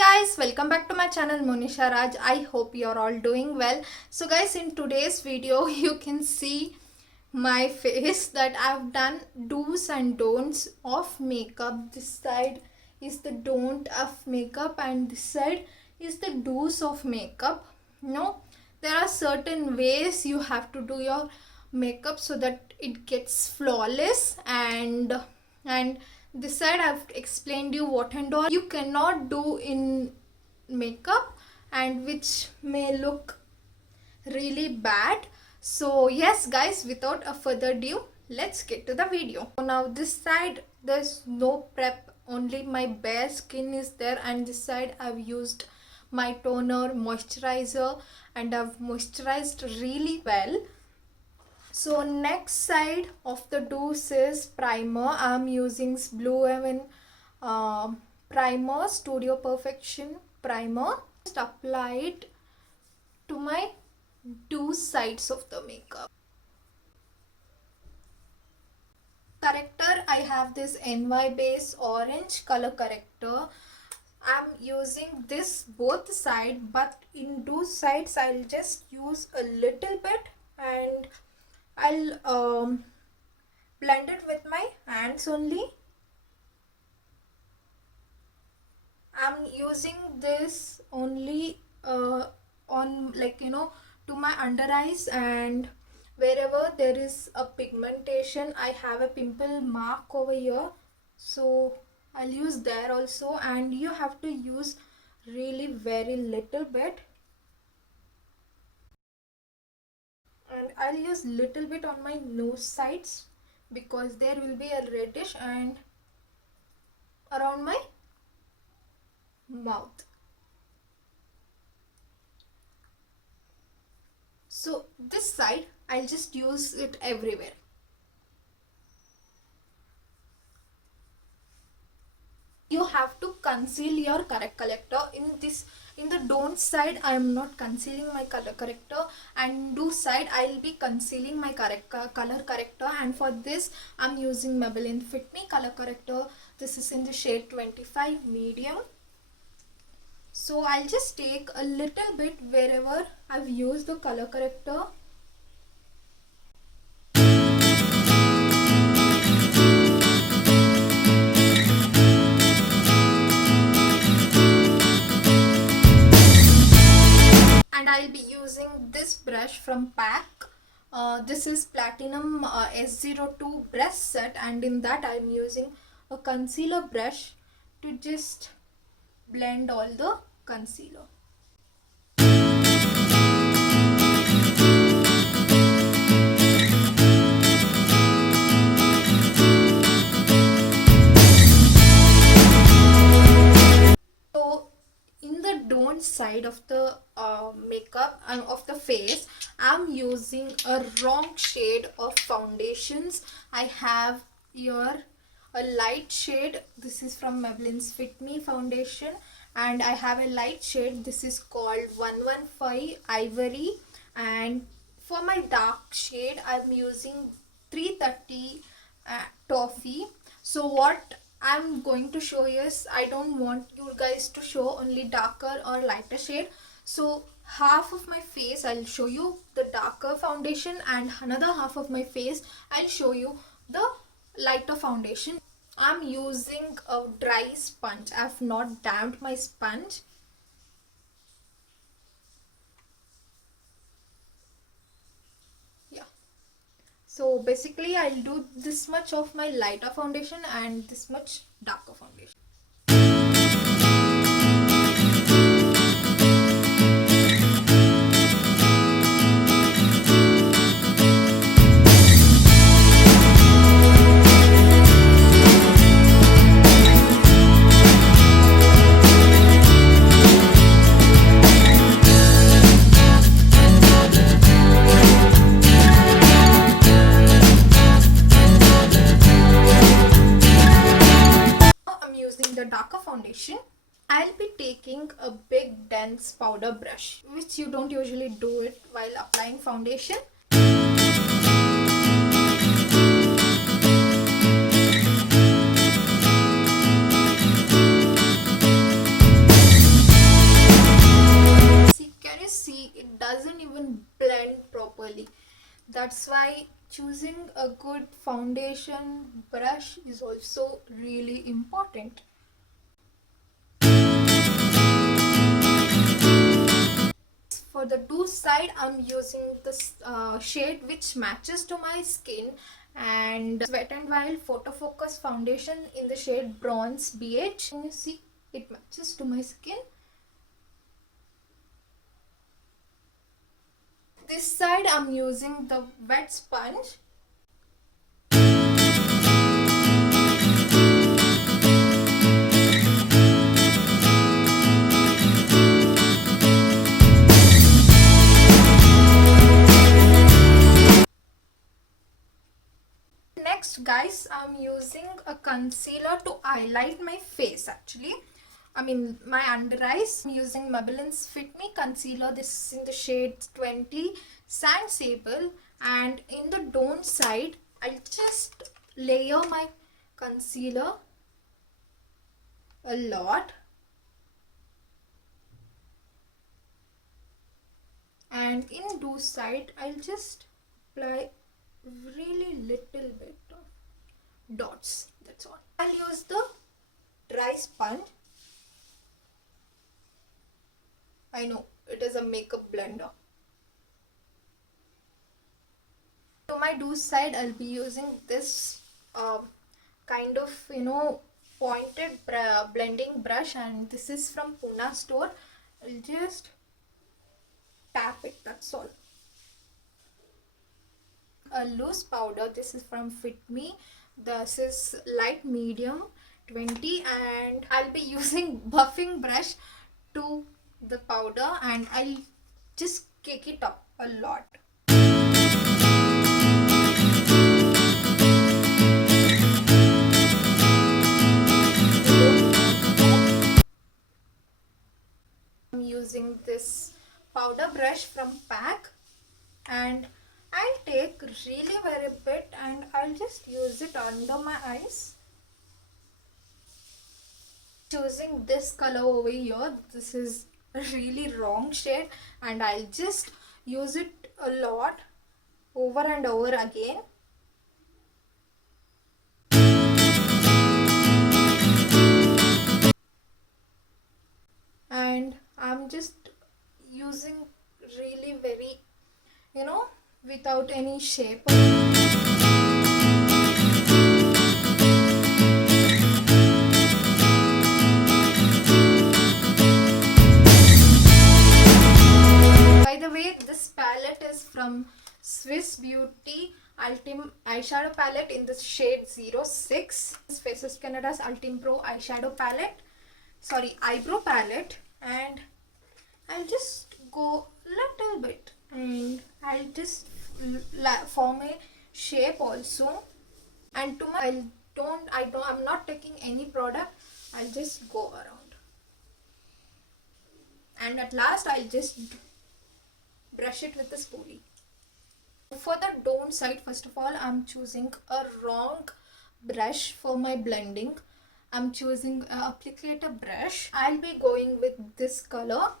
guys, welcome back to my channel Monisha Raj. I hope you're all doing well. So guys, in today's video you can see my face that I've done do's and don'ts of makeup. This side is the don't of makeup and this side is the do's of makeup. There are certain ways you have to do your makeup so that it gets flawless, and this side I've explained you what and all you cannot do in makeup and which may look really bad. So yes guys, without a further ado, let's get to the video. So now this side there's no prep, only my bare skin is there, and this side I've used my toner, moisturizer, and I've moisturized really well. So next side of the do's is primer. I'm using Blue Heaven primer, Studio Perfection primer. Just apply it to my two sides of the makeup. Corrector, I have this NY Base Orange color corrector. I'm using this both side, but in two sides I'll just use a little bit and I'll blend it with my hands only. I'm using this only on to my under eyes, and wherever there is a pigmentation, I have a pimple mark over here, so I'll use there also, and you have to use really very little bit. And I'll use little bit on my nose sides because there will be a reddish, and around my mouth. So this side I'll just use it everywhere. You have to conceal your correct corrector. In the don't side I am not concealing my color corrector, and do side I'll be concealing my color corrector, and for this I'm using Maybelline Fit Me color corrector. This is in the shade 25 medium. So I'll just take a little bit wherever I've used the color corrector. And I'll be using this brush from PAC. This is Platinum S02 brush set, and in that I'm using a concealer brush to just blend all the concealer. So in the don't side of the makeup and of the face, I'm using a wrong shade of foundations. I have here a light shade. This is from Maybelline's Fit Me foundation, and I have a light shade. This is called 115 Ivory, and for my dark shade I'm using 330 Toffee. So what I'm going to show you is, I don't want you guys to show only darker or lighter shade. So half of my face I'll show you the darker foundation, and another half of my face I'll show you the lighter foundation. I'm using a dry sponge. I've not damped my sponge. Yeah. So basically I'll do this much of my lighter foundation and this much darker foundation. The darker foundation, I'll be taking a big dense powder brush, which you don't usually do it while applying foundation. my choosing a good foundation brush is also really important. For the do side, I'm using this shade which matches to my skin, and Wet n Wild Photo Focus foundation in the shade Bronze BH. Can you see it matches to my skin? This side I'm using the wet sponge. Next guys, I'm using a concealer to highlight my face actually. I mean my under eyes. I'm using Maybelline's Fit Me concealer. This is in the shade 20 Sand Sable, and in the don't side I'll just layer my concealer a lot, and in do side I'll just apply really little bit of dots, that's all. I'll use the dry sponge. I know it is a makeup blender. To my do side I'll be using this kind of pointed blending brush, and this is from Pune store. I'll just tap it, that's all. A loose powder, this is from Fit Me. This is light medium 20, and I'll be using buffing brush to the powder, and I'll just cake it up a lot. I'm using this powder brush from PAC, and I'll take really very bit and I'll just use it under my eyes. Choosing this color over here, this is a really wrong shade, and I'll just use it a lot over and over again. And I'm just using really very, without any shape. By the way, this palette is from Swiss Beauty Ultim eyeshadow palette in the shade 06. This Faces Canada's Ultim Pro eyeshadow palette, sorry, eyebrow palette, and I'll just go little bit and I'll just form a shape also. And to my I'm not taking any product, I'll just go around, and at last I'll just brush it with the spoolie. For the don't side, first of all, I'm choosing a wrong brush for my blending. I'm choosing an applicator brush. I'll be going with this color.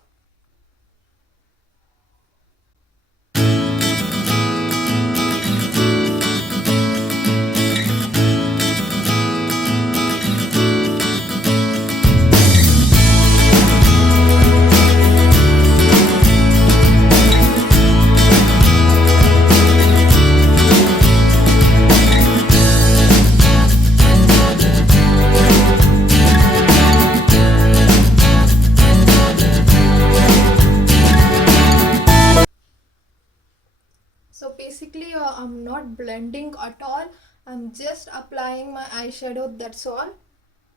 So basically I'm not blending at all, I'm just applying my eyeshadow, that's all,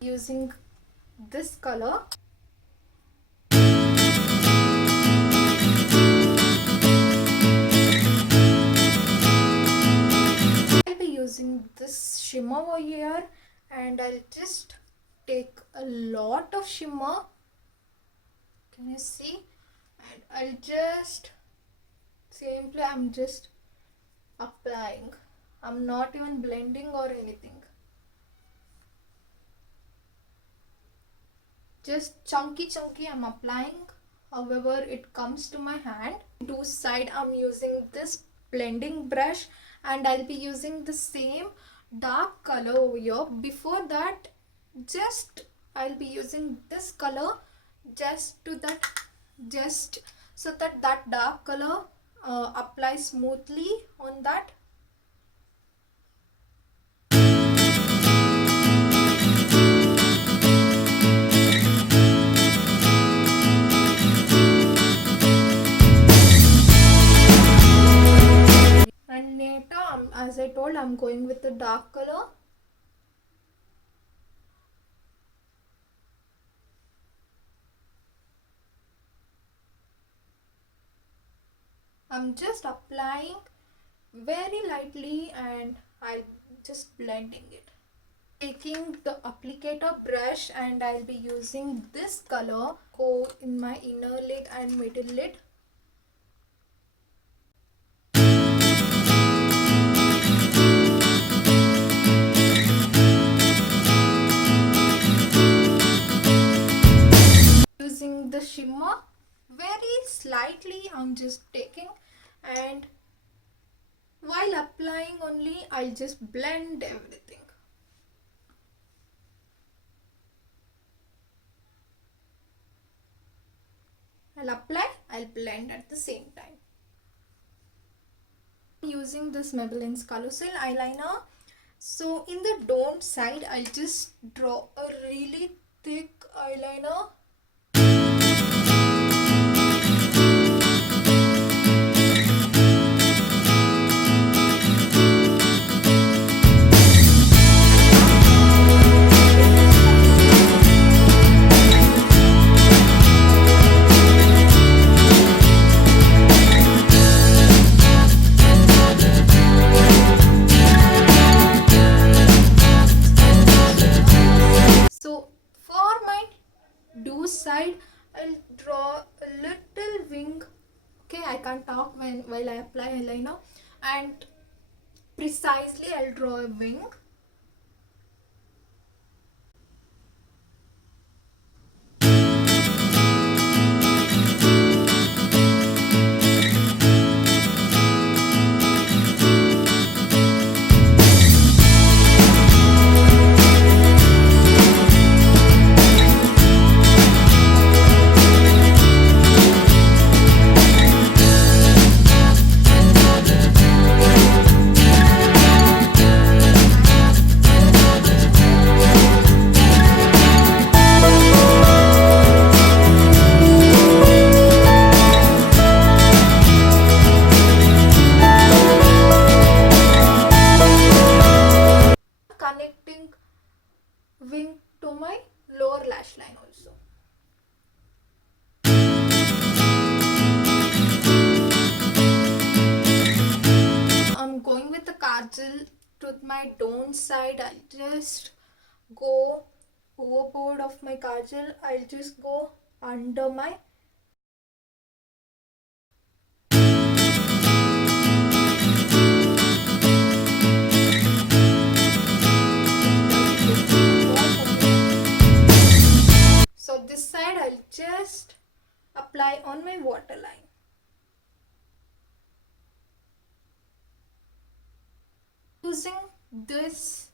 using this color. I'll be using this shimmer over here, and I'll just take a lot of shimmer, can you see, and I'll just simply, I'm just applying. I'm not even blending or anything. Just chunky I'm applying however it comes to my hand. To side I'm using this blending brush, and I'll be using the same dark color over here. Before that, just I'll be using this color just to that, just so that that dark color applies smoothly on that. And later, as I told, I'm going with the dark color. I'm just applying very lightly and I'm just blending it. Taking the applicator brush and I'll be using this color, go in my inner lid and middle lid. Using the shimmer, very slightly I'm just taking, and while applying only I'll just blend everything. I'll apply, I'll blend at the same time. Using this Maybelline's Colossal eyeliner. So in the don't side, I'll just draw a really thick eyeliner. Side, I'll draw a little wing. Okay, I can't talk while I apply eyeliner, and precisely I'll draw a wing. Wing to my lower lash line also. I'm going with the kajal to my don't side. I'll just go overboard of my kajal. I'll just go under my this side. I'll just apply on my waterline. Using this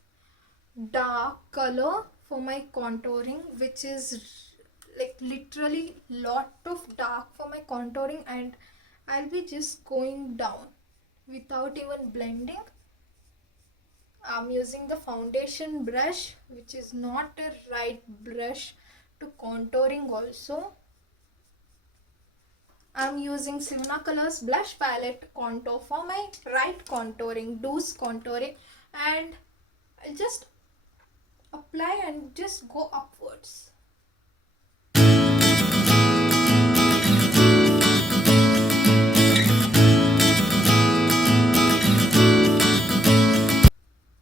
dark color for my contouring, which is like literally lot of dark for my contouring, and I'll be just going down without even blending. I'm using the foundation brush, which is not a right brush to contouring also. I'm using Sivana Colors blush palette contour for my right contouring, loose contouring, and I'll just apply and just go upwards.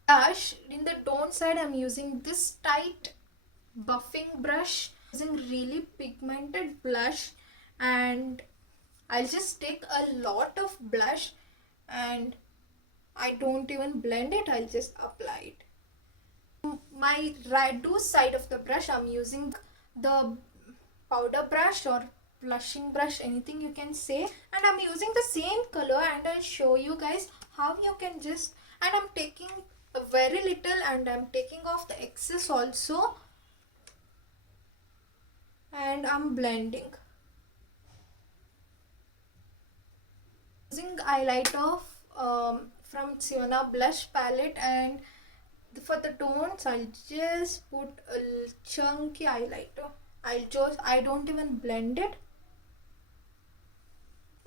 Blush, in the don't side, I'm using this tight buffing brush, using really pigmented blush, and I'll just take a lot of blush and I don't even blend it, I'll just apply it. My right side of the brush, I'm using the powder brush or blushing brush, anything you can say. And I'm using the same color, and I'll show you guys how you can just, and I'm taking a very little and I'm taking off the excess also, and I'm blending. Using highlighter from Sienna blush palette, and for the tones I'll just put a chunky highlighter. I don't even blend it.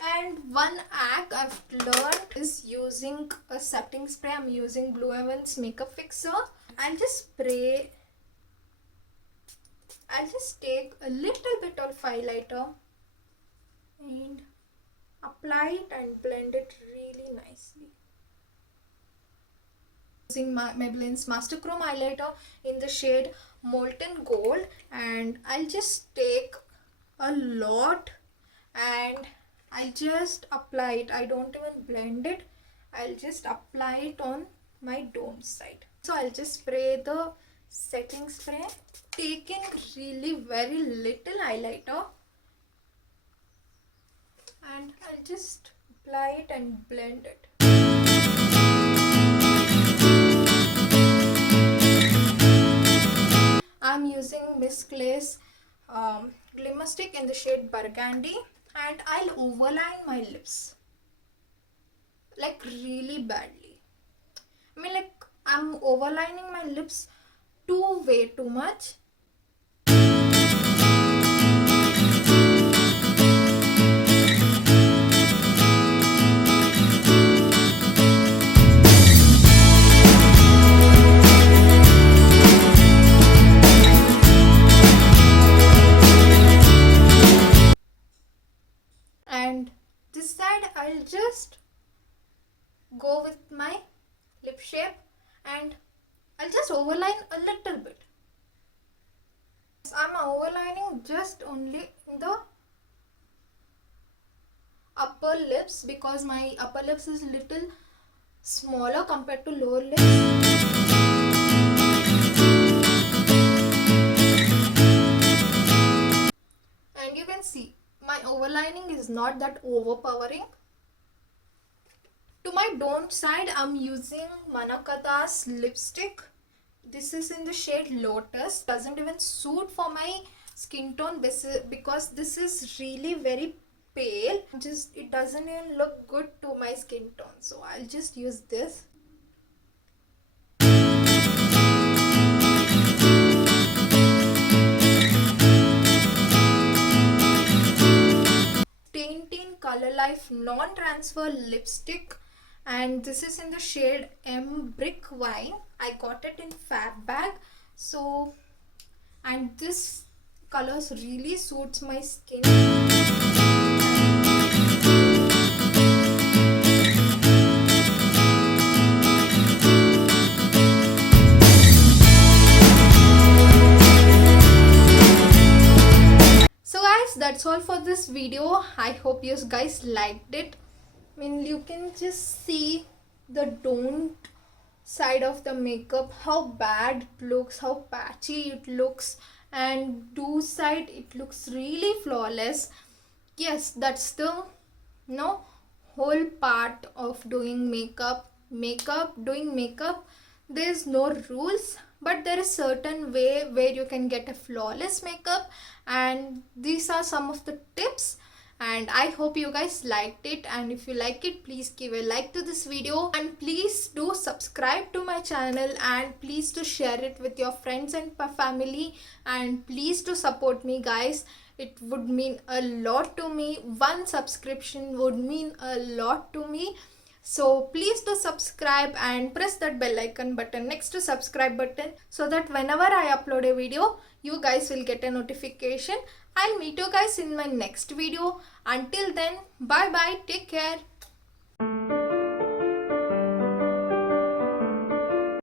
And one hack I've learned is using a setting spray. I'm using Blue Heaven's makeup fixer. I'll just take a little bit of highlighter and apply it and blend it really nicely. Using my Maybelline's Master Chrome highlighter in the shade Molten Gold, and I'll just take a lot and I'll just apply it. I don't even blend it. I'll just apply it on my dome side. So I'll just spray the setting spray, taking really very little highlighter, and I'll just apply it and blend it. I'm using Miss Clay's glimmer stick in the shade Burgundy, and I'll overline my lips like really badly. I mean, like, I'm overlining my lips way too much. And this side I'll just go with my lip shape and I'll just overline a little bit. I'm overlining just only in the upper lips because my upper lips is little smaller compared to lower lips. And you can see my overlining is not that overpowering. To my dome side, I'm using Manakata's lipstick. This is in the shade Lotus. Doesn't even suit for my skin tone because this is really very pale. It doesn't even look good to my skin tone. So I'll just use this. Color Life non-transfer lipstick, and this is in the shade M Brick Wine. I got it in Fab Bag. So, and this colors really suits my skin. That's all for this video. I hope you guys liked it. I mean, you can just see the don't side of the makeup, how bad it looks, how patchy it looks, and do side it looks really flawless. Yes, that's the whole part of doing makeup. Doing makeup, there's no rules, but there is certain way where you can get a flawless makeup, and these are some of the tips. And I hope you guys liked it, and if you like it, please give a like to this video, and please do subscribe to my channel, and please do share it with your friends and family, and please do support me, guys. It would mean a lot to me. One subscription would mean a lot to me. So please do subscribe and press that bell icon button next to subscribe button, so that whenever I upload a video, you guys will get a notification. I'll meet you guys in my next video. Until then, bye bye, take care.